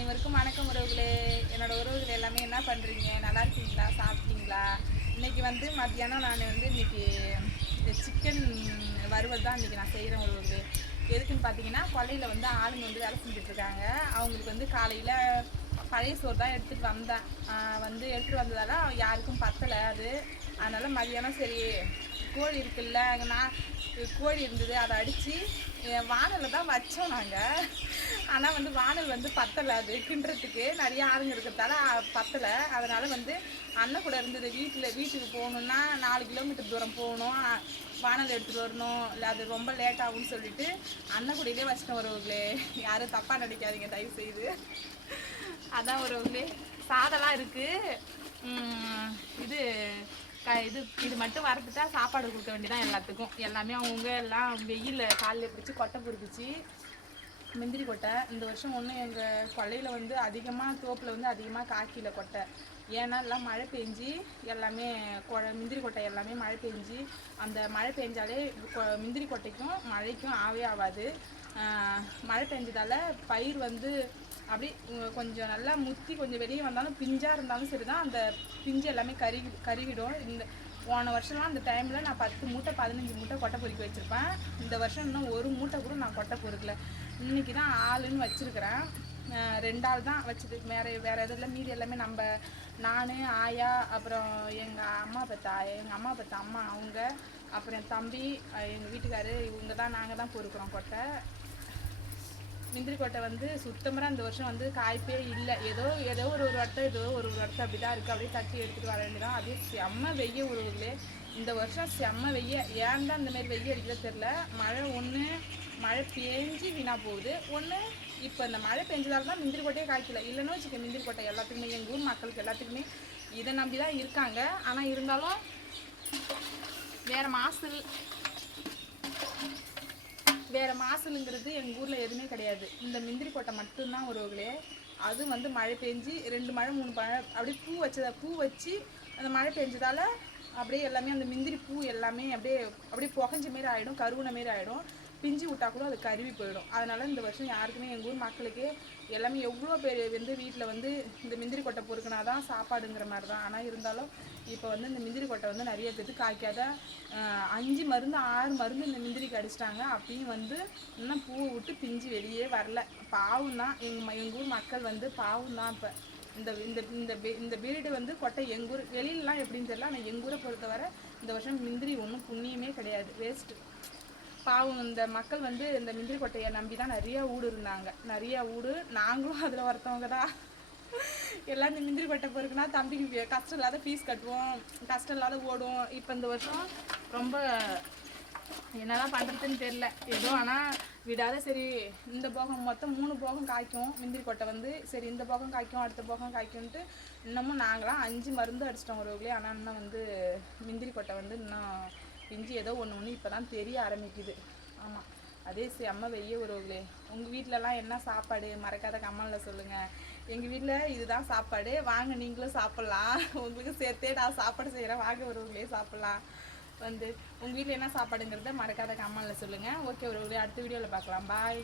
அனைவருக்கும் வணக்கம் உறவுகளே. என்னோட உறவுகள் எல்லாமே என்ன பண்ணுறீங்க நல்லா இருக்கீங்களா? சாப்பிட்டீங்களா? இன்னைக்கு வந்து மத்தியானம் நான் வந்து இன்னைக்கு சிக்கன் வறுவல் தான் இன்னைக்கு நான் செய்கிறேன் உறவுகளே. எதுக்குன்னு பார்த்தீங்கன்னா கொல்லையில் வந்து ஆளுங்க வந்து வேலை செஞ்சுட்ருக்காங்க அவங்களுக்கு வந்து காலையில் பழைய சோறு தான் எடுத்துகிட்டு வந்தேன். வந்து எடுத்துகிட்டு வந்ததால் யாருக்கும் பத்தலை அது. அதனால் மதியானம் சரி கோழி இருக்குல்ல அங்கே நான் கோழி இருந்தது அதை அடித்து வானலில் தான் வச்சோம் நாங்கள் ஆனால் வந்து வானல் வந்து பத்தலை அது கிண்டுறதுக்கு நிறைய ஆளுங்க இருக்கிறதால பத்தலை. அதனால் வந்து அண்ணன் கூட இருந்தது வீட்டில் வீட்டுக்கு போகணுன்னா நாலு கிலோமீட்டர் தூரம் போகணும். வானல் எடுத்துகிட்டு வரணும். இல்லை அது ரொம்ப லேட் ஆகும்னு சொல்லிட்டு அண்ணன் கூடயே வச்சிட்டோம் உறவுகளே யாரும் தப்பாக நினைக்காதீங்க தயவு செய்து அதான் உறவுகளே சாதம்லாம் இருக்குது இது இது மட்டும் வறுத்துட்டா சாப்பாடு கொடுக்க வேண்டியதான் எல்லாத்துக்கும். எல்லாமே அவங்கவுங்க எல்லாம் வெயிலில் காலில் பிடிச்சி கொட்டை பிடிச்சி முந்திரி கொட்டை. இந்த வருஷம் ஒன்று எங்கள் கொல்லையில் வந்து அதிகமாக தோப்பில் வந்து அதிகமாக காக்கியில் கொட்டை. ஏன்னா எல்லாம் மழை பெஞ்சி எல்லாமே கொ முந்திரி கொட்டை எல்லாமே மழை பெஞ்சி அந்த மழை பெஞ்சாலே கொ- முந்திரி கொட்டைக்கும் மழைக்கும் ஆவே ஆகாது மழை பெஞ்சதால பயிர் வந்து அப்படி கொஞ்சம் நல்லா முத்தி கொஞ்சம் வெளியே வந்தாலும் பிஞ்சாக இருந்தாலும் சரி தான் அந்த பிஞ்சு எல்லாமே கருகி கருகிடும். இந்த போன வருஷம்லாம் அந்த டைமில் நான் பத்து மூட்டை பதினஞ்சு மூட்டை கொட்டை பொறுக்கி வச்சுருப்பேன். இந்த வருஷம் இன்னும் ஒரு மூட்டை கூட நான் கொட்டை பொறுக்கல. இன்னைக்கு தான் ஆளுன்னு வச்சுருக்கிறேன். ரெண்டு ஆள் தான் வச்சது. வேறு வேறு எதுவும் இல்லை. மீதி எல்லாமே நம்ம நான் ஆயா அப்புறம் எங்கள் அம்மா பத்தா எங்கள் அம்மா பத்தா அம்மா அவங்க அப்புறம் என் தம்பி எங்கள் வீட்டுக்காரு இவங்க தான் நாங்கள் தான் பொறுக்கிறோம் கொட்டை. முந்திரி கொட்டை வந்து சுத்தமாக இந்த வருஷம் வந்து காய்ப்பே இல்லை. ஏதோ ஏதோ ஒரு ஒரு வட்டம் ஏதோ ஒரு ஒரு வட்டம் அப்படி தான் இருக்குது அப்படியே தட்டி எடுத்துகிட்டு வர வேண்டியதான் அதே செம்ம வெய்ய உருவுகளே இந்த வருஷம் செம்ம வெய்ய ஏன் தான் இந்தமாரி வெய்ய அடிக்கிறதோ தெரில மழை ஒன்று மழை பேஞ்சு வீணாக போகுது. ஒன்று இப்போ இந்த மழை பெஞ்சதால தான் முந்திரி கொட்டையே காய்க்கல. இல்லைன்னு வச்சுக்க முந்திரி கொட்டை எல்லாத்துக்குமே எங்கள் ஊர் மக்களுக்கு எல்லாத்துக்குமே இதை நம்பி தான் இருக்காங்க. ஆனால் இருந்தாலும் வேறு மாசு வேற மாசலுங்கிறது எங்கள் ஊரில் எதுவுமே கிடையாது. இந்த முந்திரி கொட்டை மட்டும்தான் உறவுகளே அதுவும் வந்து மழை பெஞ்சு ரெண்டு மழை மூணு மழை அப்படியே பூ வச்சதை பூ வச்சு அந்த மழை பெஞ்சதால அப்படியே எல்லாமே அந்த முந்திரி பூ எல்லாமே அப்படியே அப்படியே புகஞ்ச மாரி ஆகிடும் கருவுன மாரி ஆகிடும் பிஞ்சு விட்டால் கூட அது கருவி போயிடும். அதனால இந்த வருஷம் யாருக்குமே எங்கள் ஊர் மக்களுக்கு எல்லாமே எவ்வளோ பேர் வந்து வீட்டில் வந்து இந்த முந்திரி கொட்டை பொறுக்கினா தான் சாப்பாடுங்கிற மாதிரி தான். ஆனால் இருந்தாலும் இப்போ வந்து இந்த முந்திரி கொட்டை வந்து நிறைய பேர்த்து காய்க்காத அஞ்சு மருந்து ஆறு மருந்து இந்த முந்திரிக்கு அடிச்சிட்டாங்க அப்பயும் வந்து இன்னும் பூவை விட்டு பிஞ்சு வெளியே வரல. பாவம் தான். எங்கள் எங்கள் ஊர் மக்கள் வந்து பாவம் தான் இப்போ. இந்த இந்த இந்த இந்த வீடு வந்து கொட்டை எங்கள் ஊர் வெளியிலலாம் எப்படின்னு தெரியல. ஆனால் எங்கள் ஊரை பொறுத்தவரை இந்த வருஷம் முந்திரி ஒன்றும் புண்ணியமே கிடையாது. வேஸ்ட்டு பாவம் இந்த மக்கள் வந்து இந்த முந்திரி கொட்டையை நம்பி தான் நிறைய ஊடு இருந்தாங்க. நிறைய ஊடு. நாங்களும் அதில் ஒருத்தவங்க தான் எல்லாம் இந்த முந்திரி கொட்டை பொறுக்குனா தம்பிக்கு கஷ்டம் இல்லாத ஃபீஸ் கட்டுவோம். கஷ்டம் இல்லாத ஓடும் இப்போ இந்த வருஷம் ரொம்ப என்னதான் பண்ணுறதுன்னு தெரில ஏதோ ஆனால் விடாத சரி இந்த போகம் மொத்தம் மூணு போகம் காய்க்கும். முந்திரி கொட்டை வந்து சரி இந்த போகம் காய்க்கும் அடுத்த போகம் காய்க்கும்ன்ட்டு இன்னமும் நாங்களாம் அஞ்சு மருந்து அடிச்சிட்டோம் ஒரு ஆனால் இன்னும் வந்து முந்திரி கொட்டை வந்து இன்னும் பிஞ்சு ஏதோ ஒன்று ஒன்று இப்போ தான் தெரிய ஆரம்பிக்குது. ஆமாம் அதே செம்ம வெய்ய உறவுகளே உங்கள் வீட்டிலலாம் என்ன சாப்பாடு? மறக்காத கம்மலில் சொல்லுங்கள் எங்கள் வீட்டில் இதுதான் சாப்பாடு. வாங்க நீங்களும் சாப்பிட்லாம். உங்களுக்கு சேர்த்தே நான் சாப்பாடு செய்கிறேன் வாங்க உறவுகளே சாப்பிட்லாம். வந்து உங்கள் வீட்டில் என்ன சாப்பாடுங்கிறத மறக்காத கம்மலில் சொல்லுங்கள் ஓகே உறவுகளே அடுத்த வீடியோவில் பார்க்கலாம். பாய்